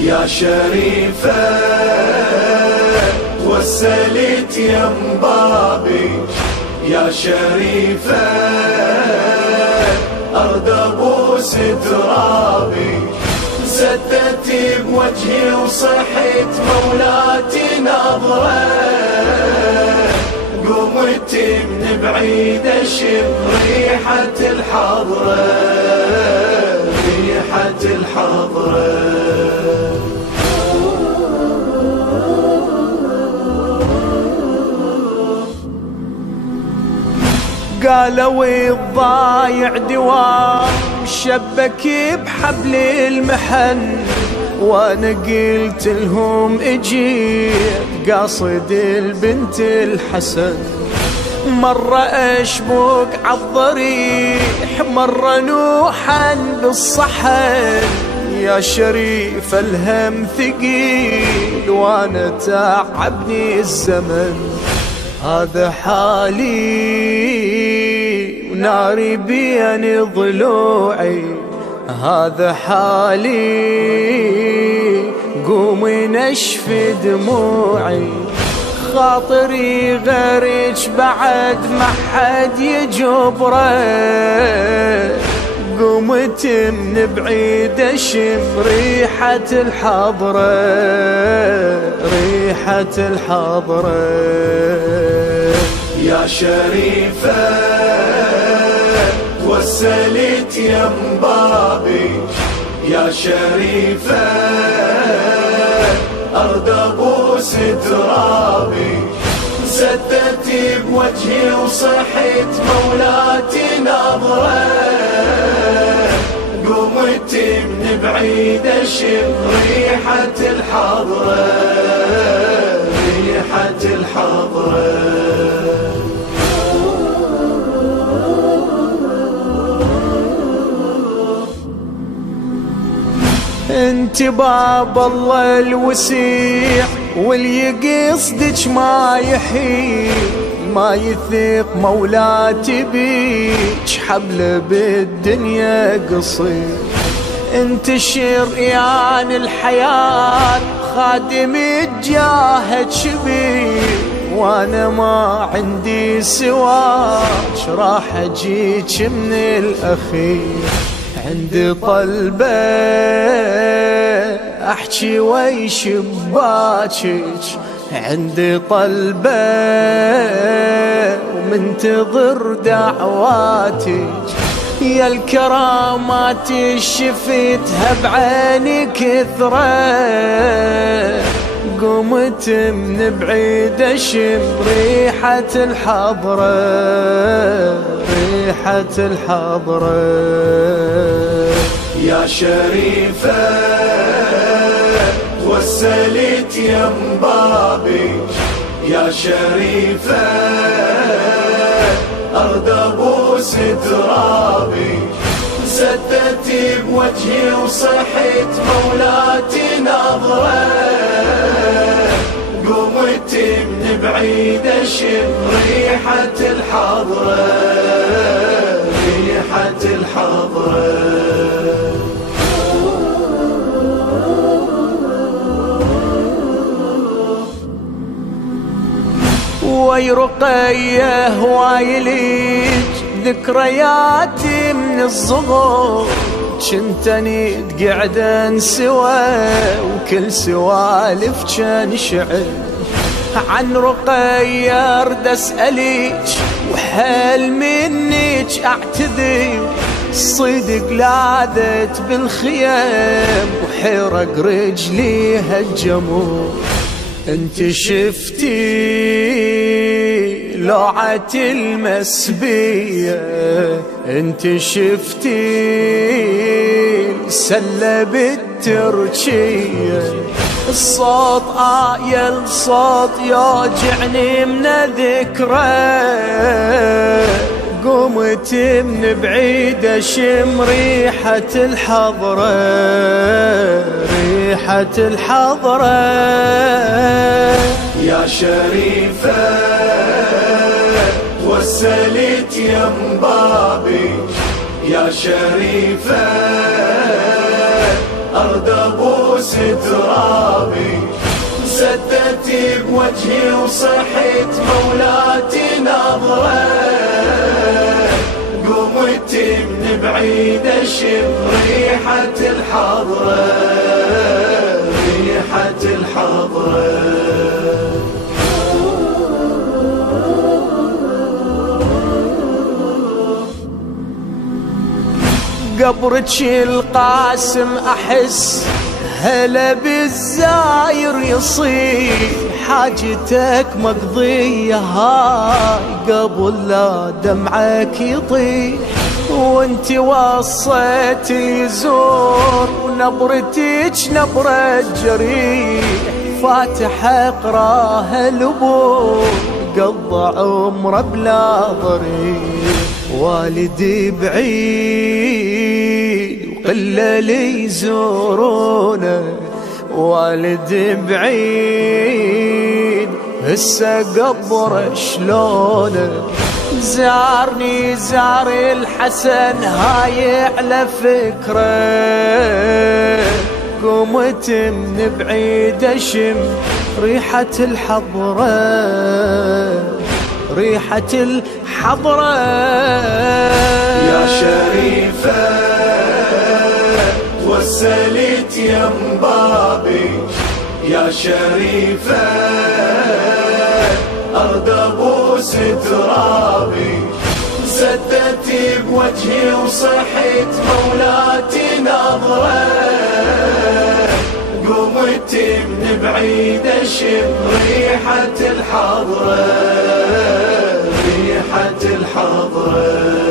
يا شريفة توسلت يم بابي، يا شريفة أرض أبوس ترابي، زدت بوجهي وصحت مولاتي نظرة، قمت من بعيد أشم ريحة الحضرة، ريحة الحضرة. قالوا الضايع دوام شبك بحبل المحن، وانا قلت لهم اجيت قاصد البنت الحسن، مرة اشبك عالضريح مرة نوحا بالصحن، يا شريف الهم ثقيل وانا تعبني الزمن، هذا حالي وناري بين ضلوعي، هذا حالي قومي نشفي دموعي، خاطري غيرك بعد ما حد يجبره، قمت من بعيد اشم ريحة الحضرة، ريحة الحضرة. يا شريفة توسلت يم بابي، يا شريفة أرض أبوس ترابي، زدت بوجهي وصحت مولاتي نظرة، قمت من بعيد أشم ريحة الحضرة، ريحة الحضرة. انت باب الله الوسيع واللي يقصدك ما يحيل، ما يثق مولاتي بيك حبل بالدنيا قصير، انت شريان الحياة خادم الجاهد شبير، وانا ما عندي سواك راح اجيك من الاخير، عندي طلبة احكي ويش بباكج، عندي طلبة ومنتظر دعواتك، يا الكرامات شفتها بعيني كثرة، قمت من بعيد اشم ريحة الحضرة، ريحة الحضرة. يا شريفة توسلت يم بابي، يا شريفة أرض أبوس ترابي، زدت بوجهي وصحت مولاتي نظرة، قمت من بعيد أشم ريحة الحضرة، ريحة الحضرة. وي رقية هوايليج ذكرياتي من الصغر، جنتني قعدن سوا وكل سوالف كان شعر، عن رقية ارد اسأليج وحال منك اعتذر، صدق لاذت بالخيام وحرق رجليها الجمور، انت شفتي لوعة المسبية، انت شفتي سلة بالتركية، الصوت آية الصوت يوجعني من ذكرى، قمت من بعيد اشم ريحة الحضرة، ريحة الحضرة. يا شريفة توسلت يم بابي، يا شريفة أرض أبوس ابوس ترابي، سدت بوجهي وصحيت مولاتي نظرة، قمت من بعيد اشم ريحة الحضرة، ريحة الحضرة. قبرك القاسم احس هلا بالزاير يصيح، حاجتك مقضية هاي قبل لا دمعك يطيح، وانت وصيت يزور ونبرتك نبرة جريح، فاتح اقراها الابوه قضى عمره بلا ضريح، والدي بعيد وقلل يزورونه، والدي بعيد هسه قبره شلونه، زارني زار الحسن هاي على فكره، قمت من بعيد اشم ريحة الحضرة، ريحة الحضرة. يا شريفة وسلت يم بابي، يا شريفة أرض ابوس ترابي، سدت بوجهي وصحيت مولاتي نظرة، قمت من بعيد اشم ريحة الحضرة، ريحة الحضرة.